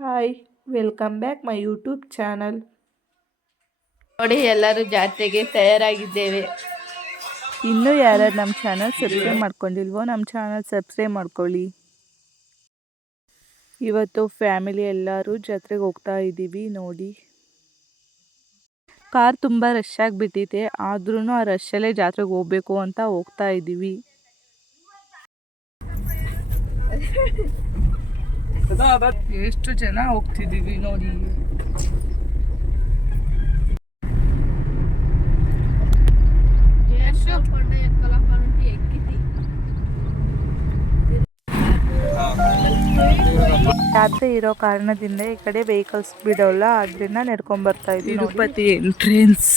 Hi, welcome back my YouTube channel. ನೋಡಿ ಎಲ್ಲರೂ ಜಾತ್ರೆಗೆ ತಯಾರಾಗಿದ್ದೇವೆ. ಇನ್ನೂ ಯಾರ್ಯಾರು ನಮ್ಮ ಚಾನಲ್ ಸಬ್ಸ್ಕ್ರೈಬ್ ಮಾಡ್ಕೊಂಡಿಲ್ವೋ ನಮ್ಮ ಚಾನಲ್ ಸಬ್ಸ್ಕ್ರೈಬ್ ಮಾಡ್ಕೊಳ್ಳಿ. ಇವತ್ತು ಫ್ಯಾಮಿಲಿ ಎಲ್ಲರೂ ಜಾತ್ರೆಗೆ ಹೋಗ್ತಾ ಇದ್ದೀವಿ. ನೋಡಿ, ಕಾರ್ ತುಂಬ ರಶ್ ಆಗಿಬಿಟ್ಟಿದೆ, ಆದ್ರೂ ಆ ರಶಲ್ಲೇ ಜಾತ್ರೆಗೆ ಹೋಗ್ಬೇಕು ಅಂತ ಹೋಗ್ತಾ ಇದ್ದೀವಿ. ಎಷ್ಟು ಜನ ಹೋಗ್ತಿದ್ದೀವಿ ನೋಡಿ. ಜಾತ್ರೆ ಇರೋ ಕಾರಣದಿಂದ ಈ ಕಡೆ ವೆಹಿಕಲ್ಸ್ ಬಿಡೋಲ್ಲ, ಅದರಿಂದ ನಡ್ಕೊಂಡ್ ಬರ್ತಾ ಇದ್ದೀವಿ. ತಿರುಪತಿ ಎಂಟ್ರೆನ್ಸ್.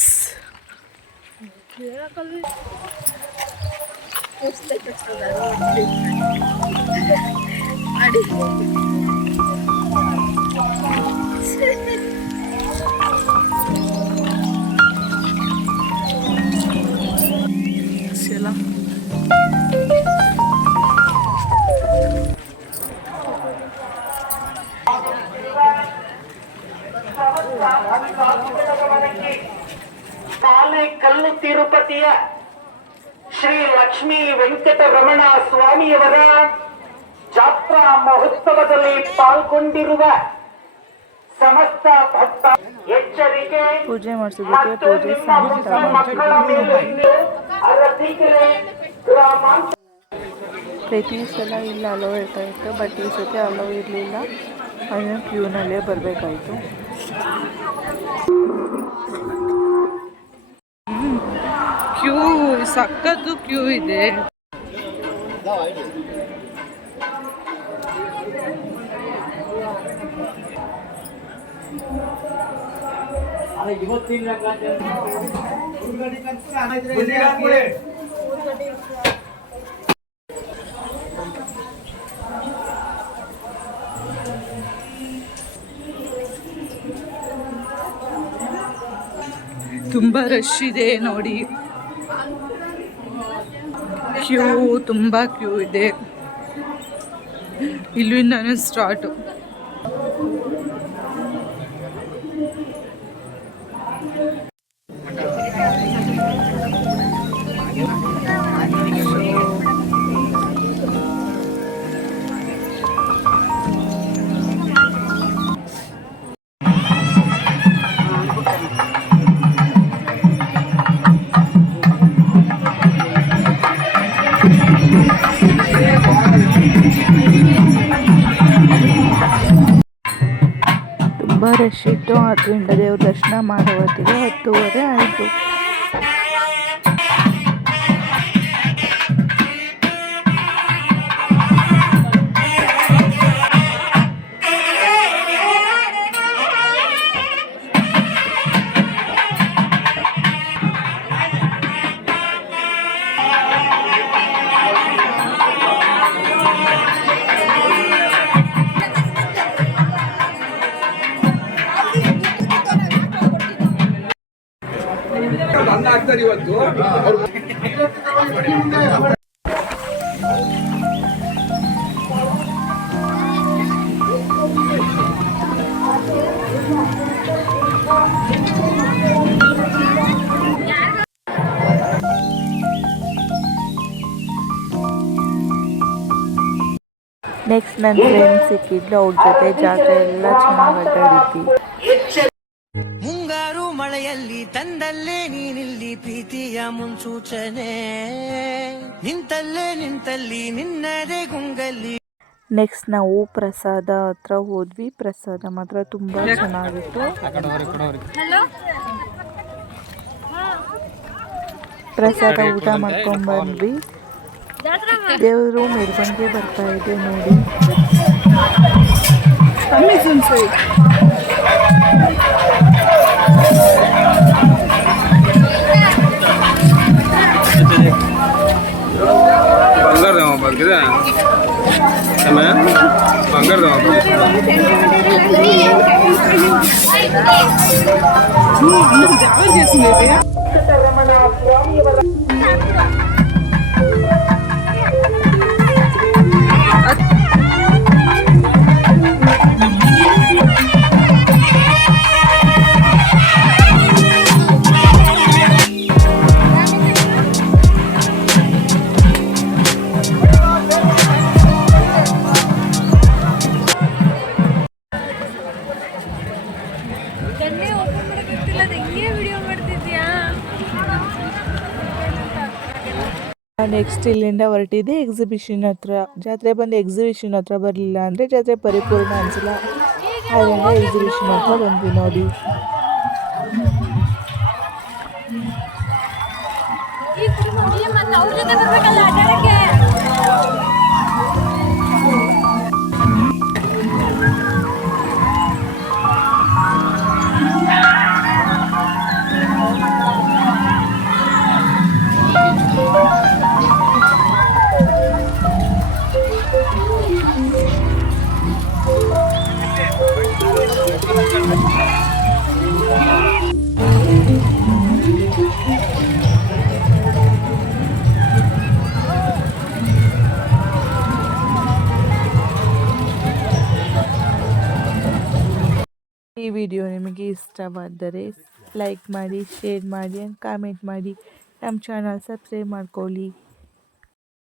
ಕಲ್ಲು ತಿರುಪತಿಯ ಶ್ರೀ ಲಕ್ಷ್ಮೀ ವೆಂಕಟರಮಣ ಸ್ವಾಮಿಯವರ ಜಾತ್ರಾ ಮಹೋತ್ಸವದಲ್ಲಿ ಪಾಲ್ಗೊಂಡಿರುವ ಸಮಸ್ತ ಭಕ್ತ ಎಚ್ಚರಿಕೆ. ಪೂಜೆ ಮಾಡಿಸೋದಕ್ಕೆ ಪೂಜೆ ಮಕ್ಕಳ ಮೇಲೆ ಪ್ರತಿ ಸಲ ಇಲ್ಲ ಅಲೋ ಇರ್ತಾ ಇತ್ತು, ಬಟ್ ಈ ಸತಿ ಅಲೋ ಇರಲಿಲ್ಲ. ಅದನ್ನು ಕ್ಯೂನಲ್ಲೇ ಬರಬೇಕಾಯಿತು. ಕ್ಯೂ ಸಕ್ಕತ್ತು ಕ್ಯೂ ಇದೆ. ತುಂಬ ರಶ್ ಇದೆ ನೋಡಿ, ಕ್ಯೂ ತುಂಬ ಕ್ಯೂ ಇದೆ. ಇಲ್ಲಿಂದನೇ ಸ್ಟಾರ್ಟು. ತುಂಬ ರಶ್ ಇತ್ತು, ಆದ್ದರಿಂದ ದೇವ್ರ ದರ್ಶನ ಮಾಡೋ ಹೊತ್ತಿಗೆ 10:30 ಆಯಿತು. ನೆಕ್ಸ್ಟ್ ನನ್ನ ಫ್ರೆಂಡ್ ಸಿಕ್ಕಿದ್ಲು, ಅವ್ರ ಜೊತೆ ಜಾತ್ರೆ ಎಲ್ಲ ಚೆನ್ನಾಗಿ ಆಟಾಡಿದ್ವಿ. ಮುಂಗಾರು ಮಳೆಯಲ್ಲಿ ತಂದಲ್ಲೇ ನೀನಿಲ್ಲಿ ಪ್ರೀತಿಯ ಮುನ್ಸೂಚನೆ, ನಿಂತಲ್ಲೇ ನಿಂತಲ್ಲಿ ನಿನ್ನದೇ ಗುಂಗಲ್ಲಿ. ನೆಕ್ಸ್ಟ್ ನಾವು ಪ್ರಸಾದ ಹತ್ರ ಹೋದ್ವಿ. ಪ್ರಸಾದ ಮಾತ್ರ ತುಂಬ ಚೆನ್ನಾಗಿತ್ತು. ಪ್ರಸಾದ ಊಟ ಮಾಡ್ಕೊಂಡು ಬಂದ್ವಿ. ದೇವರು ಮೆರವಣಿಗೆ ಬರ್ತಾ ಇದೆ ನೋಡಿ. ರಮಣ ಸ್ವಾಮಿಯವರ ನೆಕ್ಸ್ಟ್ ಇಲ್ಲಿಂದ ಹೊರಟಿದ್ದೆ ಎಕ್ಸಿಬಿಷನ್ ಹತ್ರ. ಜಾತ್ರೆ ಬಂದು ಎಕ್ಸಿಬಿಷನ್ ಹತ್ರ ಬರಲಿಲ್ಲ ಅಂದರೆ ಜಾತ್ರೆ ಪರಿಪೂರ್ಣ ಅನಿಸಲ್ಲ. ಆದ್ದರಿಂದ ಎಕ್ಸಿಬಿಷನ್ ಹತ್ರ ಬಂದ್ವಿ ನೋಡಿ. ಈ ವಿಡಿಯೋ ನಿಮಗೆ ಇಷ್ಟವಾದರೆ ಲೈಕ್ ಮಾಡಿ, ಶೇರ್ ಮಾಡಿ, ಕಾಮೆಂಟ್ ಮಾಡಿ, ನಮ್ಮ ಚಾನಲ್ ಸಬ್ಸ್ಕ್ರೈಬ್ ಮಾಡ್ಕೊಳ್ಳಿ.